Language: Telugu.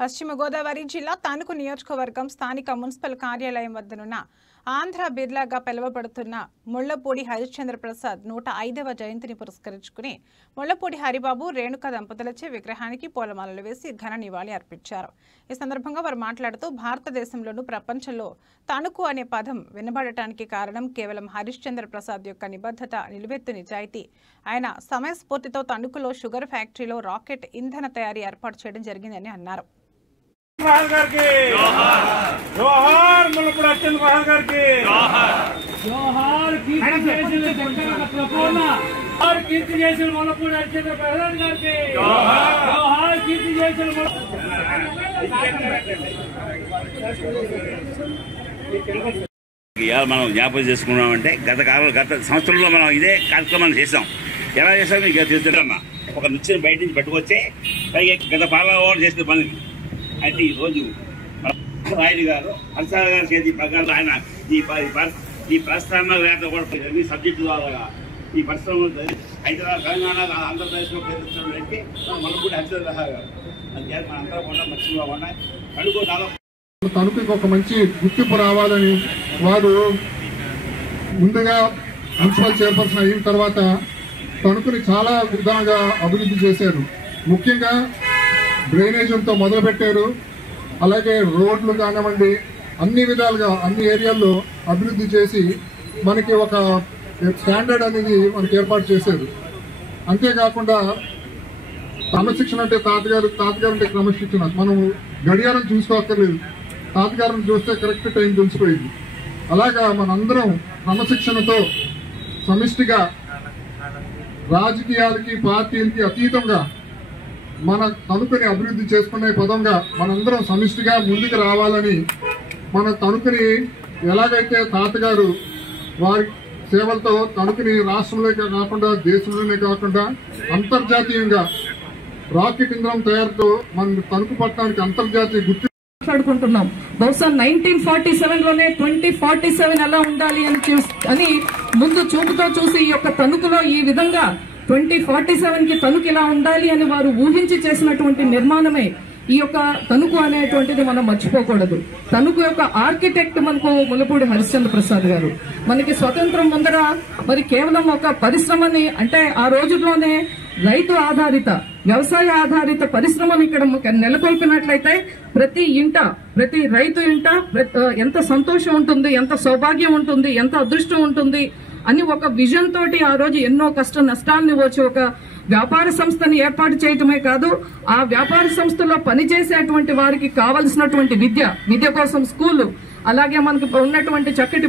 పశ్చిమ గోదావరి జిల్లా తణుకు నియోజకవర్గం స్థానిక మున్సిపల్ కార్యాలయం వద్దనున్న ఆంధ్ర బిర్లాగా పిలువబడుతున్న ముళ్లపూడి హరిశ్చంద్ర ప్రసాద్ 105వ జయంతిని పురస్కరించుకుని ముళ్లపూడి హరిబాబు రేణుక దంపతులచే విగ్రహానికి పూలమాలలు వేసి ఘన నివాళి అర్పించారు. ఈ సందర్భంగా వారు మాట్లాడుతూ భారతదేశంలోనూ ప్రపంచంలో తణుకు అనే పదం వినబడటానికి కారణం కేవలం హరిశ్చంద్ర ప్రసాద్ యొక్క నిబద్ధత, నిలువెత్తు నిజాయితీ. ఆయన సమయస్ఫూర్తితో తణుకులో షుగర్ ఫ్యాక్టరీలో రాకెట్ ఇంధన తయారీ ఏర్పాటు చేయడం జరిగిందని అన్నారు. जोहार मुल्लपूडी हरिश्चंद्र प्रसाद गार की जोहार कीर्ति जयसिल मुल्लपूडी हरिश्चंद्र प्रसाद गार की जोहार कीर्ति जयसिल మనం జ్ఞాపకం చేసుకున్నామంటే గత సంవత్సరంలో మనం ఇదే కార్యక్రమాన్ని చేసాం. ఎలా చేసాం మీకు తెలుస్తుందమ్మా. ఒక నృత్యం బయట నుంచి పట్టుకొచ్చే గత పాలన చేసిన పని అయితే ఈరోజు రాయుడు గారు హరిసాగర్ గారి చేతి ప్రకారం ఆయన ఈ పరిశ్రమ కూడా సబ్జెక్టు ద్వారా ఈ పరిశ్రమ హైదరాబాద్, తెలంగాణ, ఆంధ్రప్రదేశ్లో ప్రయత్నించడానికి ముళ్లపూడి హరిశ్చంద్ర ప్రసాద్ గారు అది మనందరం కూడా మంచిగా ఉన్నాయి. కడుగు తణుకుకి ఒక మంచి గుర్తింపు రావాలని వారు ముందుగా మున్సిపల్ చైర్పర్సన్ అయిన తర్వాత తణుకుని చాలా విధాలుగా అభివృద్ధి చేశారు. ముఖ్యంగా డ్రైనేజీలతో మొదలుపెట్టారు. అలాగే రోడ్లు కానివ్వండి, అన్ని విధాలుగా అన్ని ఏరియాల్లో అభివృద్ధి చేసి మనకి ఒక స్టాండర్డ్ అనేది మనకి ఏర్పాటు చేశారు. అంతేకాకుండా క్రమశిక్షణ అంటే తాతగారు అంటే క్రమశిక్షణ. మనం గడియారం చూసుకోక్కర్లేదు, తాతగారిని చూస్తే కరెక్ట్ టైం తెలిసిపోయింది. అలాగా మనందరం క్రమశిక్షణతో సమిష్టిగా రాజకీయాలకి, పార్టీలకి అతీతంగా మన తణుకుని అభివృద్ధి చేసుకునే పదంగా మనందరం సమిష్టిగా ముందుకు రావాలని, మన తణుకుని ఎలాగైతే తాతగారు వారి సేవలతో తణుకుని రాష్ట్రంలోనే కాకుండా దేశంలోనే కాకుండా అంతర్జాతీయంగా రాకెట్ ఇంధనం తయారుతో మన తణుకు పట్టణానికి అంతర్జాతీయ గుర్తింపు మాట్లాడుకుంటున్నాం. బహుశా 1947లోనే 2047 ఎలా ఉండాలి అని ముందు చూపుతో చూసి ఈ యొక్క తణుకులో ఈ విధంగా 2047కి తణుకు ఇలా ఉండాలి అని వారు ఊహించి చేసినటువంటి నిర్మాణమే ఈ యొక్క తణుకు అనేటువంటిది మనం మర్చిపోకూడదు. తణుకు యొక్క ఆర్కిటెక్ట్ మనకు ముళ్లపూడి హరిశ్చంద్ర ప్రసాద్ గారు. మనకి స్వతంత్రం ముందర మరి కేవలం ఒక పరిశ్రమని అంటే ఆ రోజుల్లోనే రైతు ఆధారిత, వ్యవసాయ ఆధారిత పరిశ్రమను ఇక్కడ నెలకొల్పినట్లయితే ప్రతి రైతు ఇంట ఎంత సంతోషం ఉంటుంది, ఎంత సౌభాగ్యం ఉంటుంది, ఎంత అదృష్టం ఉంటుంది అని ఒక విజన్ తోటి ఆ రోజు ఎన్నో కష్ట నష్టాలని వచ్చి ఒక వ్యాపార సంస్థని ఏర్పాటు చేయటమే కాదు, ఆ వ్యాపార సంస్థలో పనిచేసేటువంటి వారికి కావలసినటువంటి విద్య కోసం స్కూలు, అలాగే మనకు ఉన్నటువంటి చక్కటి